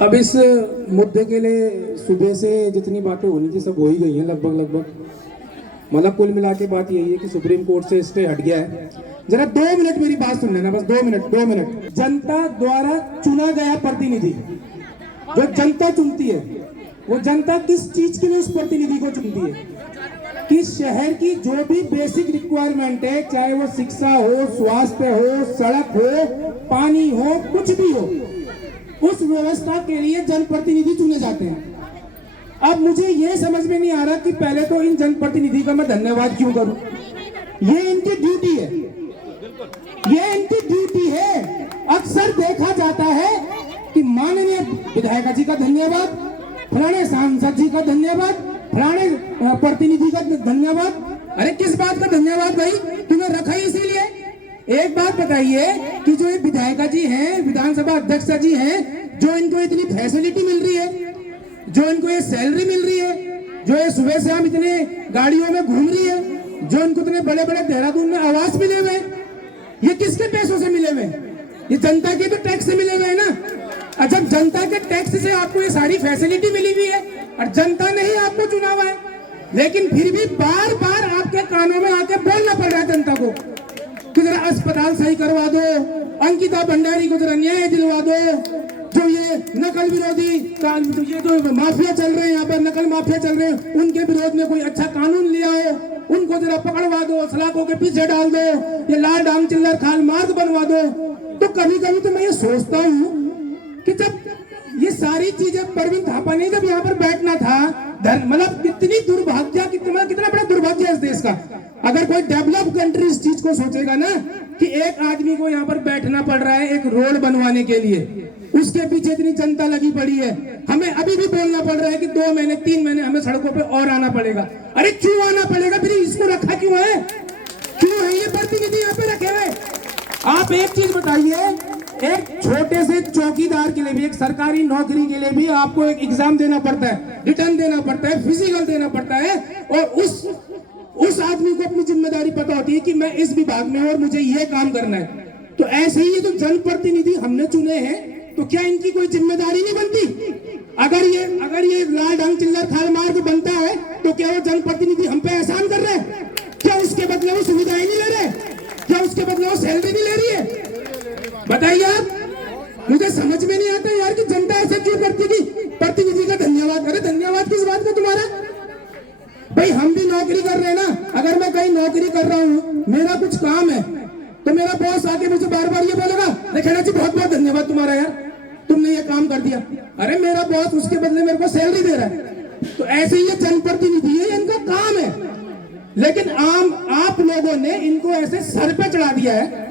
अब इस मुद्दे के लिए सुबह से जितनी बातें होनी थी सब हो ही गई हैं लगभग। मतलब कुल मिला के बात यही है कि सुप्रीम कोर्ट से स्टे हट गया है। जरा 2 मिनट मेरी बात सुन लेना, बस 2 मिनट। जनता द्वारा चुना गया प्रतिनिधि, जो जनता चुनती है, वो जनता किस चीज के लिए उस प्रतिनिधि को चुनती है कि शहर की जो भी बेसिक रिक्वायरमेंट है, चाहे वो शिक्षा हो, स्वास्थ्य हो, सड़क हो, पानी हो, कुछ भी हो, उस व्यवस्था के लिए जनप्रतिनिधि चुने जाते हैं। अब मुझे यह समझ में नहीं आ रहा कि पहले तो इन जनप्रतिनिधि का मैं धन्यवाद क्यों करूं। ये इनकी ड्यूटी है, ये इनकी ड्यूटी है। अक्सर देखा जाता है कि माननीय विधायक जी का धन्यवाद, फलाने सांसद जी का धन्यवाद, फलाने प्रतिनिधि का धन्यवाद। अरे किस बात का धन्यवाद भाई, तुम्हें रखा ही इसीलिए। एक बात बताइए कि जो ये विधायक जी हैं, विधानसभा अध्यक्ष जी हैं, जो इनको इतनी फैसिलिटी मिल रही है, जो इनको ये सैलरी मिल रही है, जो ये सुबह से हम इतने गाड़ियों में घूम रही है, जो इनको इतने बड़े बड़े देहरादून में आवास मिले हुए, ये किसके पैसों से मिले हुए? ये जनता के तो टैक्स से मिले हुए हैं ना। जब जनता के टैक्स से आपको ये सारी फैसिलिटी मिली हुई है और जनता ने ही आपको चुना हुआ है, लेकिन फिर भी बार बार आपके कानों में आके बोलना पड़ रहा है जनता को कि जरा अस्पताल सही करवा दो, अंकिता भंडारी को जरा न्याय दिलवा दो, जो ये नकल विरोधी तो ये जो माफिया चल रहे हैं, यहाँ पर नकल माफिया चल रहे हैं, उनके विरोध में कोई अच्छा कानून लिया हो, उनको जरा पकड़वा दो, सलाखों के पीछे डाल दो, ये लाल डांग चिल्लर खाल मार्ग बनवा दो। तो कभी कभी तो मैं ये सोचता हूँ कि जब ये सारी चीजें परवीन थापा ने जब यहाँ पर बैठना था, मतलब कितनी दुर्भाग्य, कितना बड़ा दुर्भाग्य है इस देश का। अगर कोई डेवलप कंट्री इस चीज को सोचेगा ना कि एक आदमी को यहाँ पर बैठना पड़ रहा है एक रोड बनवाने के लिए, उसके पीछे इतनी जनता लगी पड़ी है, हमें अभी भी बोलना पड़ रहा है कि 2 महीने 3 महीने हमें सड़कों पे और आना पड़ेगा। अरे क्यों आना पड़ेगा? फिर इसको रखा क्यों है? क्यों है ये प्रतिनिधि यहाँ पे रखे हुए? आप एक चीज बताइए, एक छोटे से चौकीदार के लिए भी, एक सरकारी नौकरी के लिए भी आपको एक एग्जाम देना पड़ता है, रिटर्न देना पड़ता है, फिजिकल देना पड़ता है, और उस आदमी को अपनी जिम्मेदारी पता होती है कि मैं इस विभाग में हूं और मुझे ये काम करना है। तो ऐसे ही ये जो जनप्रतिनिधि हमने चुने हैं, तो क्या इनकी कोई जिम्मेदारी नहीं बनती? अगर ये लाल डांग चिल्लर खाल मार्ग बनता है तो क्या वो जनप्रतिनिधि हम पे एहसान कर रहे हैं? क्या उसके बदले वो सुविधाएं नहीं ले रहे? क्या उसके बदले वो सैलरी नहीं ले रही है? बताइए आप। मुझे समझ में नहीं आता यार कि जनता ऐसा क्यों करती कि प्रतिनिधि का धन्यवाद करे। धन्यवाद किस बात का तुम्हारा? भाई हम भी नौकरी कर रहे हैं ना। अगर मैं कहीं नौकरी कर रहा हूँ, मेरा कुछ काम है, तो मेरा बॉस आके मुझे बार बार ये बोलेगा, खेड़ा जी बहुत बहुत धन्यवाद तुम्हारा यार, तुमने ये काम कर दिया। अरे मेरा बॉस उसके बदले मेरे को सैलरी दे रहा है। तो ऐसे ही ये जनप्रतिनिधि है, इनका काम है, लेकिन आप लोगों ने इनको ऐसे सर पे चढ़ा दिया है।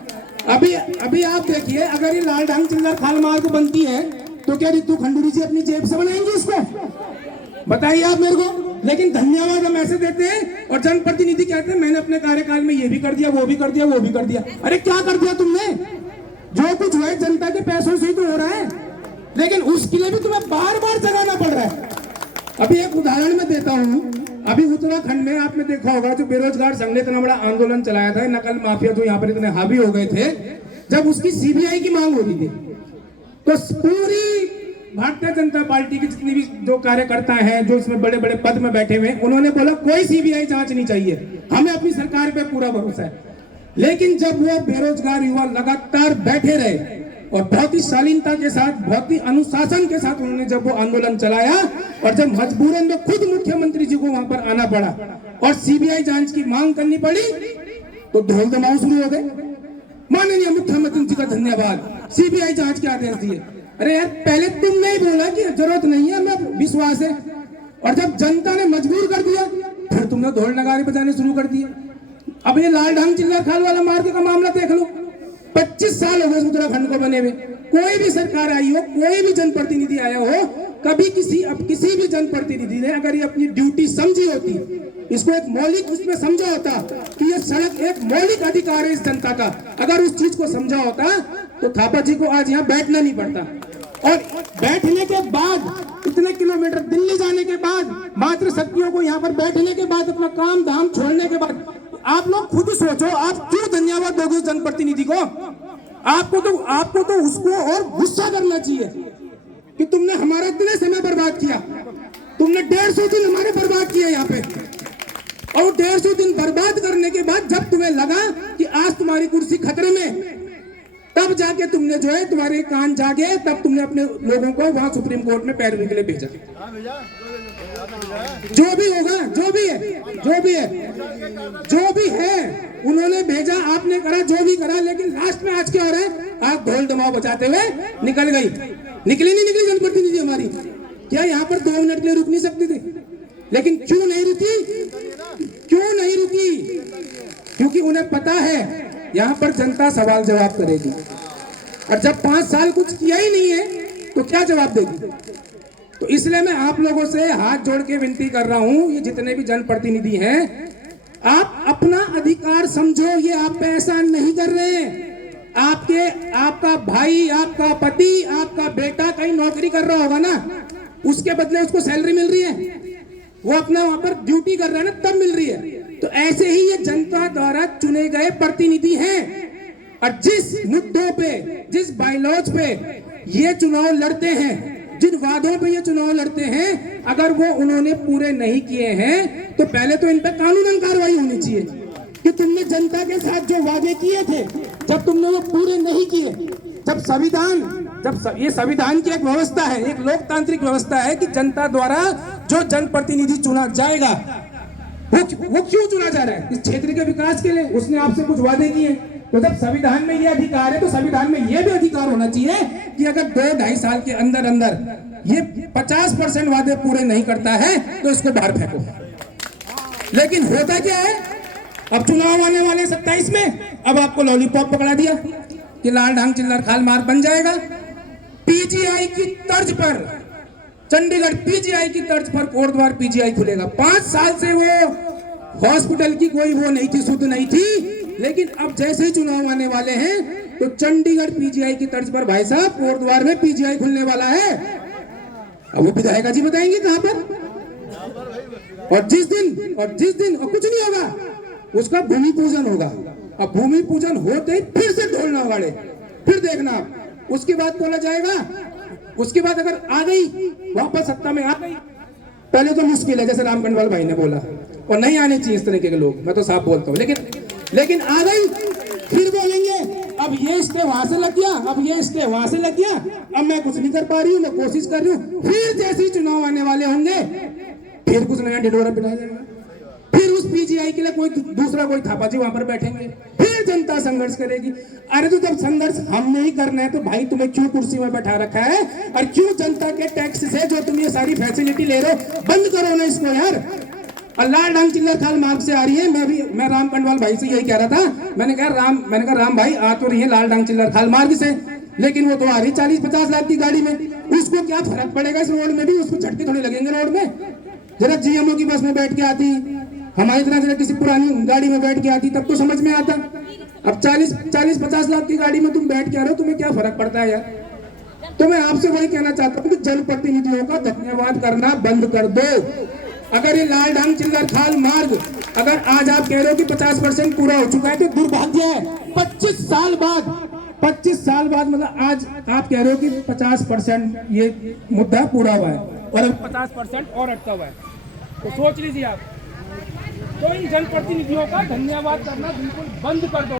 अभी आप देखिए, अगर ये लाल डांग चिल्लर खाल मार्ग बनती है तो क्या रितु खंडूरी जी अपनी जेब से बनाएंगे इसको? बताइए आप मेरे को। लेकिन धन्यवाद हम ऐसे देते हैं और जनप्रतिनिधि कहते हैं मैंने अपने कार्यकाल में ये भी कर दिया, वो भी कर दिया, वो भी कर दिया। अरे क्या कर दिया तुमने? जो कुछ हुआ है जनता के पैसों से ही तो हो रहा है, लेकिन उसके लिए भी तुम्हें बार बार जगाना पड़ रहा है। अभी एक उदाहरण मैं देता हूँ। अभी उत्तराखंड में आपने देखा होगा, जो बेरोजगार संघ ने इतना बड़ा आंदोलन चलाया था, नकल माफिया जो यहाँ पर इतने हावी हो गए थे, जब उसकी सीबीआई की मांग हो रही थी, तो पूरी भारतीय जनता पार्टी के जितने भी जो कार्यकर्ता हैं, जो इसमें बड़े बड़े पद में बैठे हुए, उन्होंने बोला कोई सीबीआई जांच नहीं चाहिए, हमें अपनी सरकार पे पूरा भरोसा है। लेकिन जब वो बेरोजगार युवा लगातार बैठे रहे और बहुत ही शालीनता के साथ, बहुत ही अनुशासन के साथ उन्होंने जब वो आंदोलन चलाया, और जब मजबूरन में खुद मुख्यमंत्री जी को वहां पर आना पड़ा और सीबीआई जांच की मांग करनी पड़ी, तो ढोल दमाऊ शुरू हो गए। माननीय मुख्यमंत्री जी का धन्यवाद, सीबीआई जांच के आदेश दिए। अरे यार, पहले तुमने ही बोला कि जरूरत नहीं है, हमें विश्वास है, और जब जनता ने मजबूर कर दिया, फिर तुमने ढोल नगारे बजाने शुरू कर दिए। अब ये लाल डांग चिल्लर खाल वाला मार्ग का मामला देख लो, 25 साल हो गए उत्तराखंड को बने हुए। कोई भी सरकार आई हो, कोई भी जनप्रतिनिधि आया हो, कभी किसी भी जनप्रतिनिधि ने अगर ये अपनी ड्यूटी समझी होती, इसको एक मौलिक उसमें समझा होता कि ये सड़क एक मौलिक अधिकार है इस जनता का, अगर उस चीज को समझा होता तो थापा जी को आज यहाँ बैठना नहीं पड़ता। और बैठने के बाद, इतने किलोमीटर दिल्ली जाने के बाद, मातृ शक्तियों को यहाँ पर बैठने के बाद, अपना काम धाम छोड़ने के बाद, आप लोग खुद सोचो, आप क्यों धन्यवाद दोगे उस जनप्रतिनिधि को? आपको तो उसको और गुस्सा करना चाहिए कि तुमने हमारा इतने समय बर्बाद किया, तुमने 150 दिन हमारे बर्बाद किए यहाँ पे, और 150 दिन बर्बाद करने के बाद जब तुम्हें लगा कि आज तुम्हारी कुर्सी खतरे में, तब जाके तुमने जो है तुम्हारे कान जागे, तब तुमने अपने लोगों को वहां सुप्रीम कोर्ट में पैरवी के लिए भेजा। जो भी होगा, जो भी है उन्होंने भेजा, आपने करा, जो भी करा, लेकिन लास्ट में आज क्या हो रहा है, आप ढोल दमाव बजाते हुए निकल गई। निकली नहीं निकली जनप्रतिनिधि हमारी? क्या यहाँ पर 2 मिनट के लिए रुक नहीं सकती थी? लेकिन क्यों नहीं रुकी? क्योंकि उन्हें पता है यहाँ पर जनता सवाल जवाब करेगी, और जब 5 साल कुछ किया ही नहीं है तो क्या जवाब देगी? तो इसलिए मैं आप लोगों से हाथ जोड़ के विनती कर रहा हूं, ये जितने भी जनप्रतिनिधि हैं, आप अपना अधिकार समझो। ये आप पे एहसान नहीं कर रहे हैं। आपका भाई, आपका पति, आपका बेटा कहीं नौकरी कर रहा होगा ना, उसके बदले उसको सैलरी मिल रही है, वो अपना वहां पर ड्यूटी कर रहा है ना, तब मिल रही है। तो ऐसे ही ये जनता द्वारा चुने गए प्रतिनिधि हैं, और जिस मुद्दों पे, जिस बायलॉज पे ये चुनाव लड़ते हैं, जिन वादों पे ये चुनाव लड़ते हैं, अगर वो उन्होंने पूरे नहीं किए हैं तो पहले तो इन पे कानूनन कार्रवाई होनी चाहिए कि तुमने जनता के साथ जो वादे किए थे, जब तुमने वो पूरे नहीं किए, जब ये संविधान की एक व्यवस्था है, एक लोकतांत्रिक व्यवस्था है कि जनता द्वारा जो जनप्रतिनिधि चुना जाएगा, वो क्यों चुना जा रहा है? इस क्षेत्र के विकास के लिए। उसने आपसे कुछ वादे किए, तो जब संविधान में ये अधिकार है तो संविधान में ये भी अधिकार होना चाहिए कि अगर 2-2.5 साल के अंदर ये 50% वादे पूरे नहीं करता है तो इसको बाहर फेंको। लेकिन होता क्या है, अब चुनाव आने वाले 27 में, अब आपको लॉलीपॉप पकड़ा दिया कि लाल ढांग चिल्लर खाल मार्ग बन जाएगा। पीजीआई की तर्ज पर, चंडीगढ़ पीजीआई की तर्ज पर कोटद्वार पीजीआई खुलेगा। 5 साल से वो हॉस्पिटल की कोई वो नहीं थी, शुद्ध नहीं थी, लेकिन अब जैसे ही चुनाव आने वाले हैं तो चंडीगढ़ पीजीआई की तर्ज पर भाई साहब कोटद्वार में पीजीआई खुलने वाला है। अब वो विधायक जी बताएंगे कहां पर, और जिस दिन और कुछ नहीं होगा, उसका भूमि पूजन होगा। अब भूमि पूजन होते ही फिर से ढोलना उगाड़े, फिर देखना आप, उसके बाद बोला जाएगा, उसके बाद अगर आ गई वापस सत्ता में आ गई, पहले तो मुश्किल है जैसे राम कंडवाल भाई ने बोला, और नहीं आने चाहिए इस तरीके के लोग, मैं तो साफ बोलता हूँ, लेकिन आ गई, फिर बोलेंगे अब ये स्टे वहां से लग गया, अब ये स्टे वहां से लग गया, अब मैं कुछ नहीं कर पा रही हूँ, मैं कोशिश कर रही हूँ। फिर जैसे ही चुनाव आने वाले होंगे, फिर कुछ नया ढिढोरा पिटाया जाएगा, फिर उस पीजीआई के लिए कोई थापाजी वहां पर बैठेंगे, फिर जनता संघर्ष करेगी। अरे तो जब संघर्ष हमने ही करना है तो भाई तुम्हें क्यों कुर्सी में बैठा रखा है, और क्यों जनता के टैक्स से जो तुम ये सारी फैसिलिटी ले रहे हो, बंद करो ना इसको यार। और लाल ढांग चिल्लर खाल मार्ग से आ रही है, मैं राम कंडवाल भाई से यही कह रहा था, मैंने कहा राम भाई आ तो रही है लाल ढांग चिल्लर खाल मार्ग से, लेकिन वो तो आ रही 40-50 लाख की गाड़ी में, उसको क्या फर्क पड़ेगा इस रोड में भी, उसको झटके थोड़े लगेंगे रोड में। जरा जीएमओ की बस में बैठ के आती, हमारी तरह जरा किसी पुरानी गाड़ी में बैठ के आती, तब तो समझ में आता। अब 40-50 लाख की गाड़ी में तुम बैठ के आ रहे हो, तुम्हें क्या फर्क पड़ता है यार? तो मैं आपसे वही कहना चाहता हूँ कि जनप्रतिनिधियों का धन्यवाद करना बंद कर दो। अगर ये लाल ढांग चिल्लर खाल मार्ग, अगर आज आप कह रहे हो कि 50% पूरा हो चुका है, तो दुर्भाग्य है। 25 साल बाद मतलब आज आप कह रहे हो कि 50% ये मुद्दा पूरा हुआ है, और अब 50% और अटका हुआ है, तो सोच लीजिए आप। तो इन जनप्रतिनिधियों का धन्यवाद करना बिल्कुल बंद कर दो।